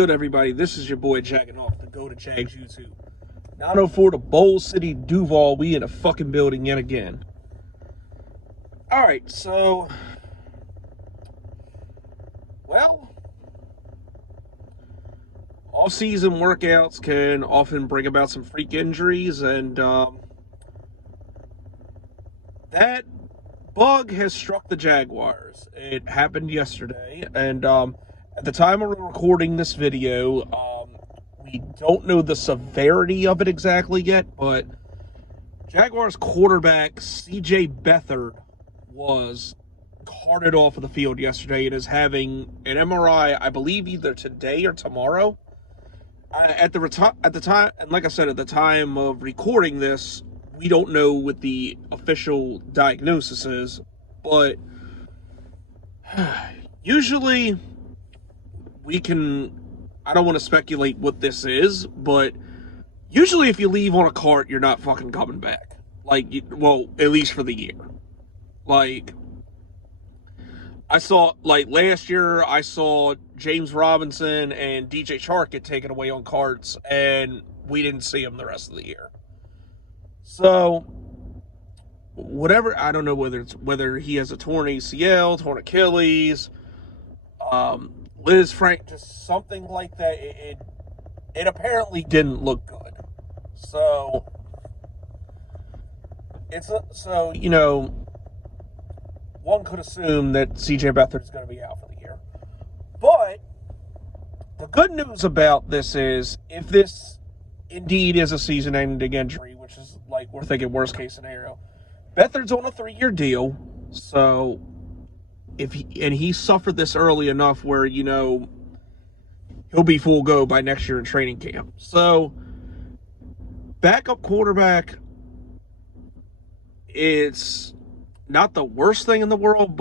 good, everybody? This is your boy Jagging Off the Go to Jags YouTube. 904 to Bowl City, Duval. We in a fucking building yet again. Alright, so... Well... Off-season workouts can often bring about some freak injuries, and that bug has struck the Jaguars. It happened yesterday, and at the time of recording this video, we don't know the severity of it exactly yet, but Jaguars quarterback Beathard was carted off of the field yesterday and is having an MRI, I believe, either today or tomorrow. At the time, and like I said, at the time of recording this, we don't know what the official diagnosis is, but usually we can, I don't want to speculate what this is, but usually if you leave on a cart, you're not fucking coming back. Like, well, at least for the year. Like, I saw, like, last year, I saw James Robinson and DJ Chark get taken away on carts, and we didn't see them the rest of the year. So, whatever, I don't know whether he has a torn ACL, torn Achilles, Liz Frank, just something like that. It apparently didn't look good. So, you know, one could assume that CJ Beathard is going to be out for the year. But the good news about this is, if this indeed is a season-ending injury, which is like we're thinking worst case scenario, Beathard's on a 3-year deal. So if he suffered this early enough where, you know, he'll be full go by next year in training camp. So backup quarterback, it's not the worst thing in the world,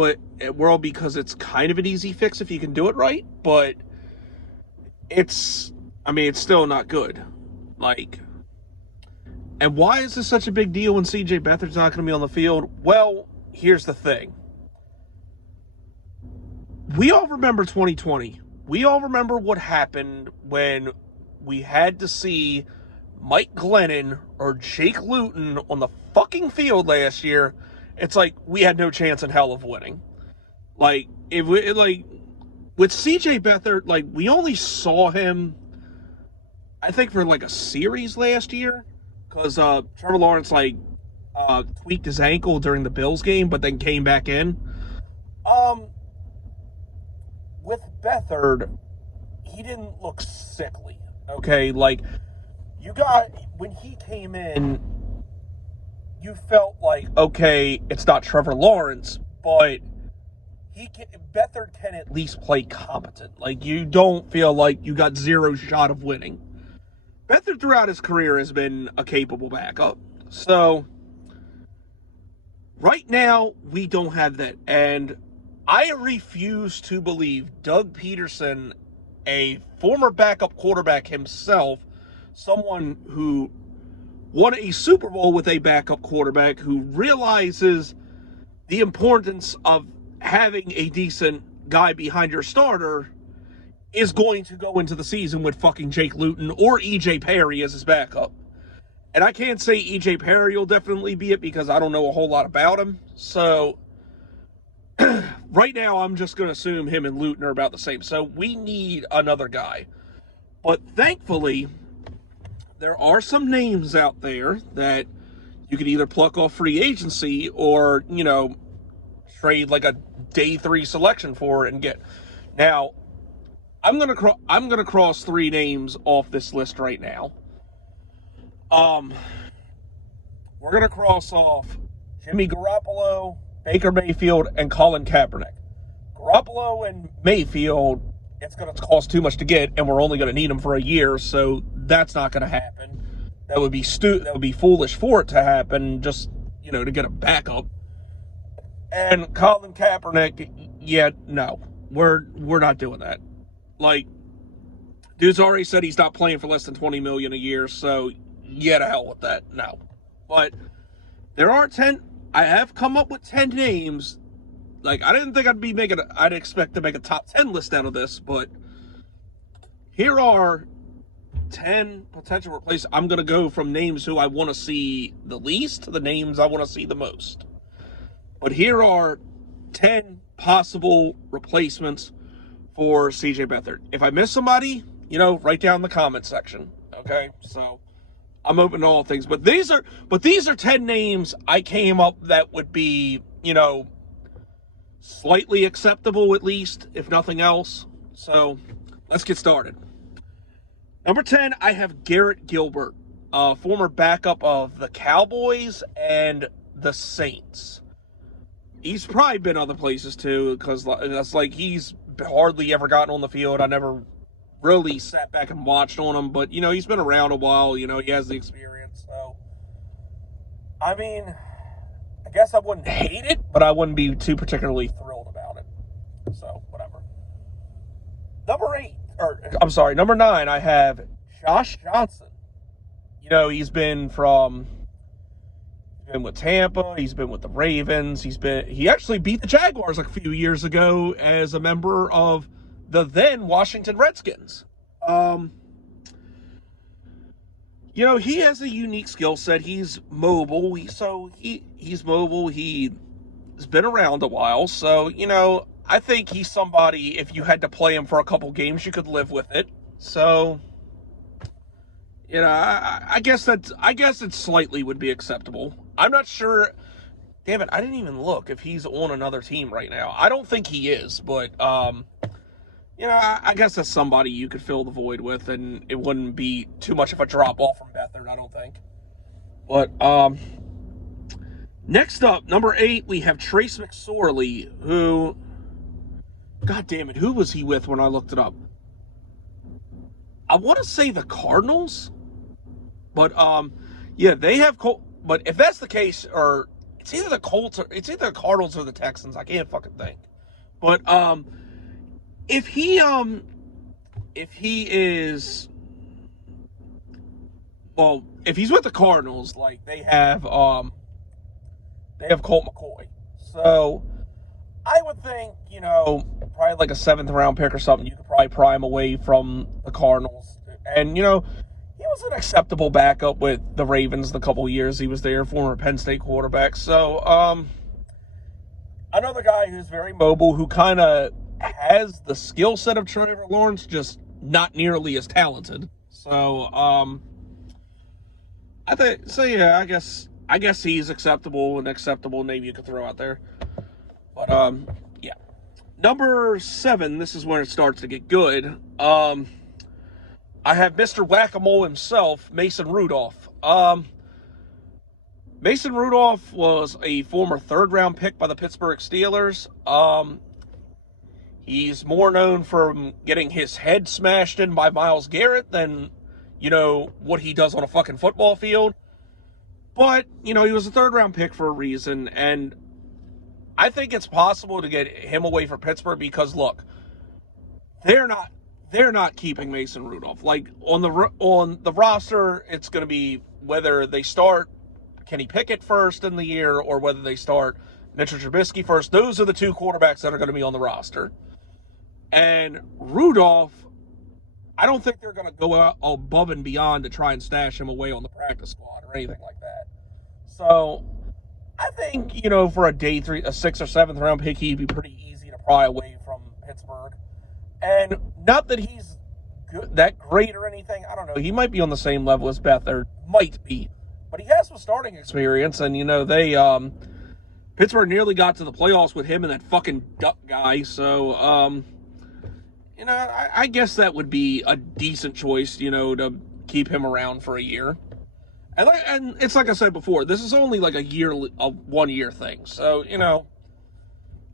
because it's kind of an easy fix if you can do it right, but it's still not good. Like, and why is this such a big deal when CJ Beathard's not going to be on the field? Well, here's the thing. We all remember 2020. We all remember what happened when we had to see Mike Glennon or Jake Luton on the fucking field last year. It's like we had no chance in hell of winning. Like, with CJ Beathard, like, we only saw him, I think, for like a series last year, because Trevor Lawrence tweaked his ankle during the Bills game, but then came back in. With Beathard, he didn't look sickly. Okay, like, when he came in, you felt like, okay, it's not Trevor Lawrence, but Beathard can at least play competent. Like, you don't feel like you got zero shot of winning. Beathard throughout his career has been a capable backup. So, right now, we don't have that. And I refuse to believe Doug Peterson, a former backup quarterback himself, someone who won a Super Bowl with a backup quarterback, who realizes the importance of having a decent guy behind your starter, is going to go into the season with fucking Jake Luton or EJ Perry as his backup. And I can't say EJ Perry will definitely be it because I don't know a whole lot about him. So right now I'm just going to assume him and Luton are about the same. So we need another guy. But thankfully, there are some names out there that you could either pluck off free agency or, you know, trade like a day 3 selection for and get. Now, I'm gonna cross 3 names off this list right now. We're gonna cross off Jimmy Garoppolo, Baker Mayfield, and Colin Kaepernick. Garoppolo and Mayfield, it's going to cost too much to get, and we're only going to need them for a year, so that's not going to happen. That would be foolish for it to happen, just, you know, to get a backup. And Colin Kaepernick, yeah, no, we're not doing that. Like, dude's already said he's not playing for less than $20 million a year, so yeah, to hell with that. No, but there are 10. I have come up with 10 names. Like, I didn't think I'd expect to make a top 10 list out of this, but here are 10 potential replacements. I'm going to go from names who I want to see the least to the names I want to see the most. But here are 10 possible replacements for CJ Beathard. If I miss somebody, write down in the comment section. Okay, so I'm open to all things. But these are 10 names I came up that would be, slightly acceptable at least, if nothing else. So let's get started. Number 10, I have Garrett Gilbert, former backup of the Cowboys and the Saints. He's probably been other places too, because that's like he's hardly ever gotten on the field. I never really sat back and watched on him, but he's been around a while. He has the experience. So, I mean, I guess I wouldn't hate it, but I wouldn't be too particularly thrilled about it. So, whatever. Number 9, I have Josh Johnson. He's been with Tampa, he's been with the Ravens, he actually beat the Jaguars a few years ago as a member of the then Washington Redskins. He has a unique skill set. He's mobile. He's mobile. He's been around a while. So, I think he's somebody, if you had to play him for a couple games, you could live with it. So, I guess it slightly would be acceptable. I'm not sure. Damn it, I didn't even look if he's on another team right now. I don't think he is, but, I guess that's somebody you could fill the void with, and it wouldn't be too much of a drop-off from Beathard, I don't think. But, next up, number 8, we have Trace McSorley, who, God damn it, who was he with when I looked it up? I want to say the Cardinals, but, yeah, they have, but if that's the case, or it's either the Colts, or it's either the Cardinals or the Texans, I can't fucking think. But, if he he's with the Cardinals, like they have Colt McCoy. So I would think, probably like a 7th round pick or something, you could probably pry him away from the Cardinals. And, he was an acceptable backup with the Ravens the couple years he was there, former Penn State quarterback. So, another guy who's very mobile, who kind of has the skill set of Trevor Lawrence, just not nearly as talented. So, I guess he's acceptable, an acceptable name you could throw out there. But, yeah. Number 7, this is when it starts to get good. I have Mr. Whack-A-Mole himself, Mason Rudolph. Mason Rudolph was a former 3rd-round pick by the Pittsburgh Steelers. He's more known for getting his head smashed in by Myles Garrett than, what he does on a fucking football field. But, he was a 3rd-round pick for a reason, and I think it's possible to get him away from Pittsburgh because, look, they're not keeping Mason Rudolph. Like, on the roster, it's going to be whether they start Kenny Pickett first in the year or whether they start Mitchell Trubisky first. Those are the 2 quarterbacks that are going to be on the roster. And Rudolph, I don't think they're going to go out above and beyond to try and stash him away on the practice squad or anything like that. So, I think, for a day 3, a 6th or 7th round pick, he'd be pretty easy to pry away from Pittsburgh. And not that he's that great or anything. I don't know. He might be on the same level as Beathard. Might be. But he has some starting experience. And, they, Pittsburgh nearly got to the playoffs with him and that fucking Duck guy. So, I guess that would be a decent choice, to keep him around for a year. And it's like I said before, this is only like a 1-year thing. So,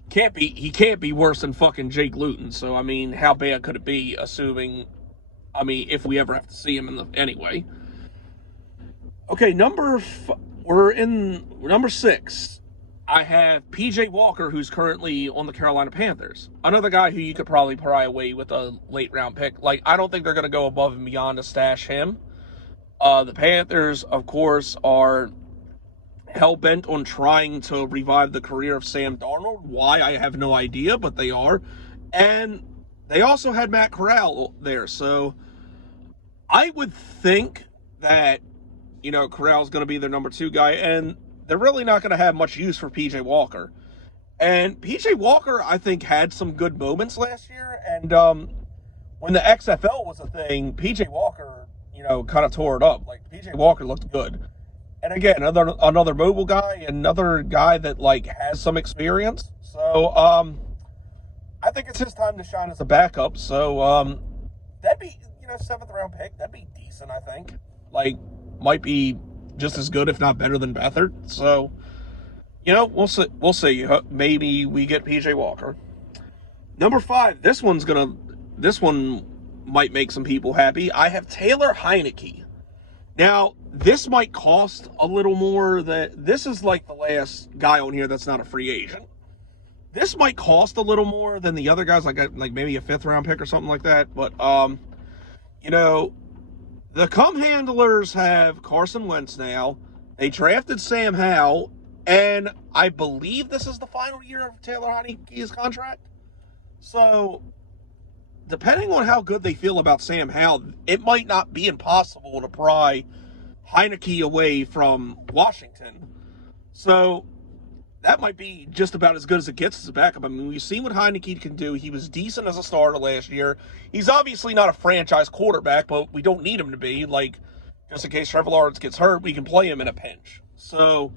he can't be worse than fucking Jake Luton. So, I mean, how bad could it be, if we ever have to see him anyway. Okay, we're in number 6. I have P.J. Walker, who's currently on the Carolina Panthers. Another guy who you could probably pry away with a late-round pick. Like, I don't think they're going to go above and beyond to stash him. The Panthers, of course, are hell-bent on trying to revive the career of Sam Darnold. Why, I have no idea, but they are. And they also had Matt Corral there. So I would think that, Corral's going to be their number 2 guy, and they're really not going to have much use for P.J. Walker. And P.J. Walker, I think, had some good moments last year, and when the XFL was a thing, P.J. Walker, kind of tore it up. Like, P.J. Walker looked good. And again, another mobile guy, another guy that, has some experience. So, I think it's his time to shine as a backup. So, that'd be, 7th round pick. That'd be decent, I think. Might be just as good, if not better, than Beathard. So, we'll see. We'll see. Maybe we get P.J. Walker. Number 5. This one might make some people happy. I have Taylor Heineke. Now, this might cost a little more. This is the last guy on here that's not a free agent. This might cost a little more than the other guys, like maybe a 5th round pick or something like that. But the cum handlers have Carson Wentz now. They drafted Sam Howell, and I believe this is the final year of Taylor Heineke's contract. So, depending on how good they feel about Sam Howell, it might not be impossible to pry Heineke away from Washington. So, that might be just about as good as it gets as a backup. I mean, we've seen what Heineke can do. He was decent as a starter last year. He's obviously not a franchise quarterback, but we don't need him to be. Just in case Trevor Lawrence gets hurt, we can play him in a pinch. So,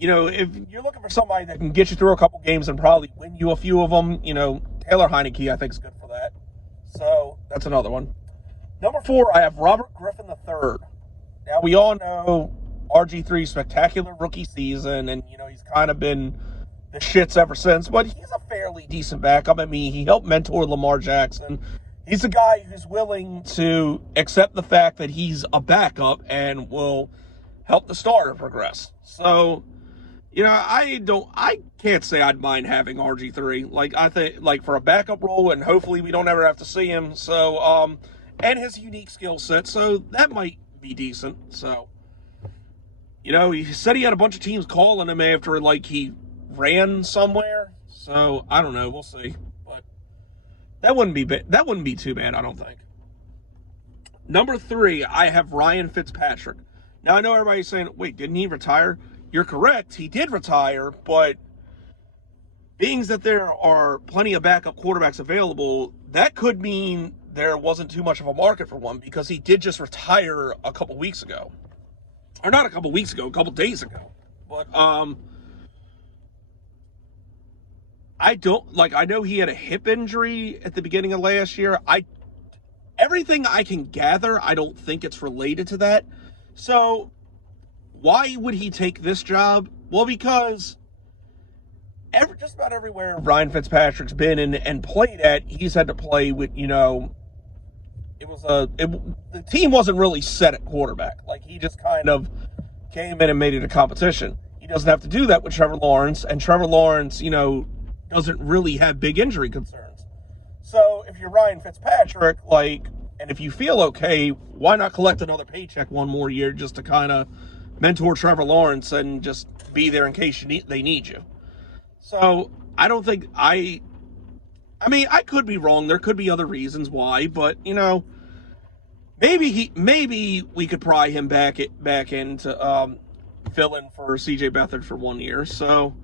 if you're looking for somebody that can get you through a couple games and probably win you a few of them, Taylor Heineke, I think, is good for that. So, that's another one. Number 4, I have Robert Griffin III. Now, we all know RG3's spectacular rookie season, and, he's kind of been the shits ever since, but he's a fairly decent backup. I mean, he helped mentor Lamar Jackson. He's a guy who's willing to accept the fact that he's a backup and will help the starter progress. So, I can't say I'd mind having RG3. I think, for a backup role, and hopefully we don't ever have to see him. So, and his unique skill set, so that might be decent. So, he said he had a bunch of teams calling him after, he ran somewhere. So, I don't know. We'll see. But that wouldn't be too bad, I don't think. Number 3, I have Ryan Fitzpatrick. Now, I know everybody's saying, wait, didn't he retire? You're correct. He did retire, but being that there are plenty of backup quarterbacks available, that could mean there wasn't too much of a market for one, because he did just retire a couple weeks ago. Or not a couple weeks ago, a couple days ago. But, I know he had a hip injury at the beginning of last year. Everything I can gather, I don't think it's related to that. So, why would he take this job? Well, because just about everywhere Ryan Fitzpatrick's been and played at, he's had to play with, the team wasn't really set at quarterback. He just kind of came in and made it a competition. He doesn't have to do that with Trevor Lawrence, and Trevor Lawrence, doesn't really have big injury concerns. So if you're Ryan Fitzpatrick, and if you feel okay, why not collect another paycheck one more year just to kind of mentor Trevor Lawrence and just be there in case they need you? So I don't think I could be wrong. There could be other reasons why, but maybe we could pry him back in to fill in for CJ Beathard for 1 year. So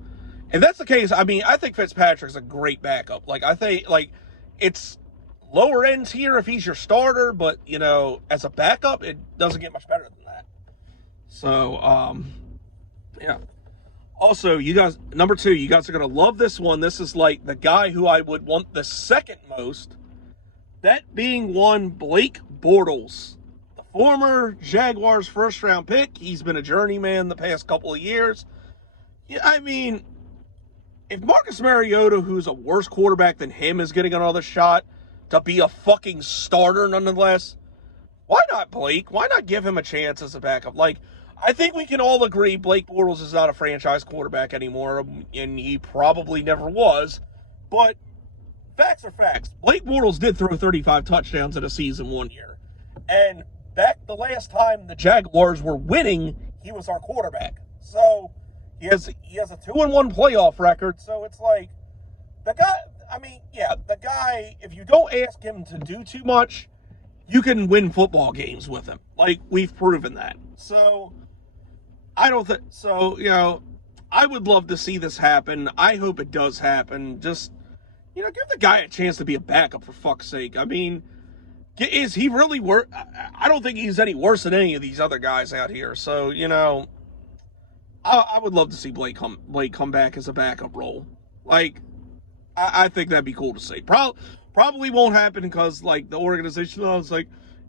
if that's the case, I think Fitzpatrick's a great backup. I think it's lower end tier if he's your starter, but as a backup, it doesn't get much better than that. So yeah. Also, you guys, number 2, you guys are going to love this one. This is the guy who I would want the second most. That being one, Blake Bortles. The former Jaguars first-round pick. He's been a journeyman the past couple of years. Yeah, if Marcus Mariota, who's a worse quarterback than him, is getting another shot to be a fucking starter nonetheless, why not Blake? Why not give him a chance as a backup? I think we can all agree Blake Bortles is not a franchise quarterback anymore, and he probably never was. But facts are facts. Blake Bortles did throw 35 touchdowns in a season 1 year. And back the last time the Jaguars were winning, he was our quarterback. So he has a 2-1 playoff record. So it's the guy, I mean, yeah, the guy, if you don't ask him to do too much, you can win football games with him. Like, we've proven that. So, I don't think, so, you know, I would love to see this happen. I hope it does happen. Just, you know, give the guy a chance to be a backup, for fuck's sake. I mean, is he really worse? I don't think he's any worse than any of these other guys out here. So, you know, I would love to see Blake come back as a backup role. Like, I think that'd be cool to see. Probably won't happen because, like, the organization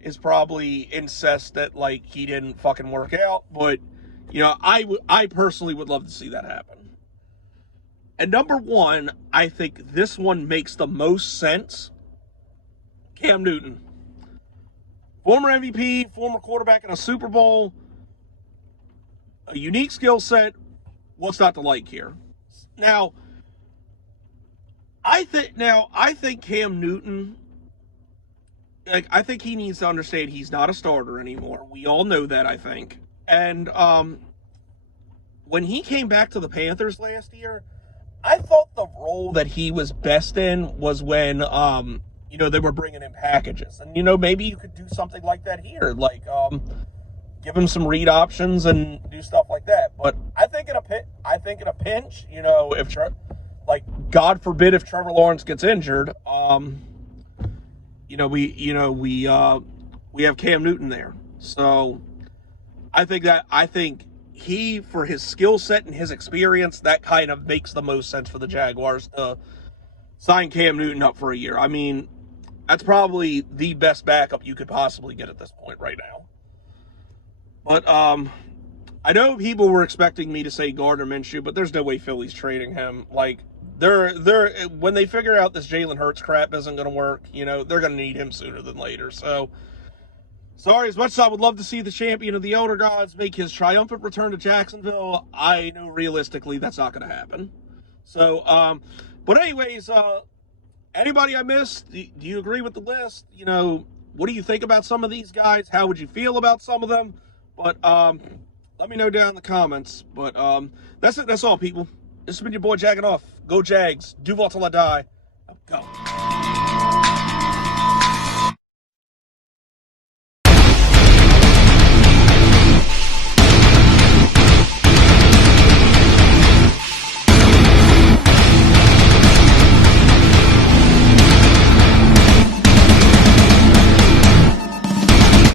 is probably incensed that, like, he didn't fucking work out. But, you know, I personally would love to see that happen. And number one, I think this one makes the most sense. Cam Newton. Former MVP, former quarterback in a Super Bowl. A unique skill set. What's not to like here? Now, I think Cam Newton, like, I think he needs to understand he's not a starter anymore. We all know that, I think. And when he came back to the Panthers last year, I thought the role that he was best in was when, you know, they were bringing in packages. And, you know, maybe you could do something like that here. Like, give him some read options and do stuff like that. But I think in a pinch, you know, if like, God forbid if Trevor Lawrence gets injured, you know, we have Cam Newton there. So I think he, for his skill set and his experience, that kind of makes the most sense for the Jaguars to sign Cam Newton up for a year. I mean, that's probably the best backup you could possibly get at this point right now. But I know people were expecting me to say Gardner Minshew, but there's no way Philly's trading him. Like, they're when they figure out this Jalen Hurts crap isn't going to work, you know, they're going to need him sooner than later. So, sorry, as much as I would love to see the champion of the Elder Gods make his triumphant return to Jacksonville, I know realistically that's not going to happen. So, but anyways, anybody I missed, do you agree with the list? You know, what do you think about some of these guys? How would you feel about some of them? But let me know down in the comments. But that's it. That's all, people. This has been your boy Jacking Off. Go Jags. Duval till I die. Go.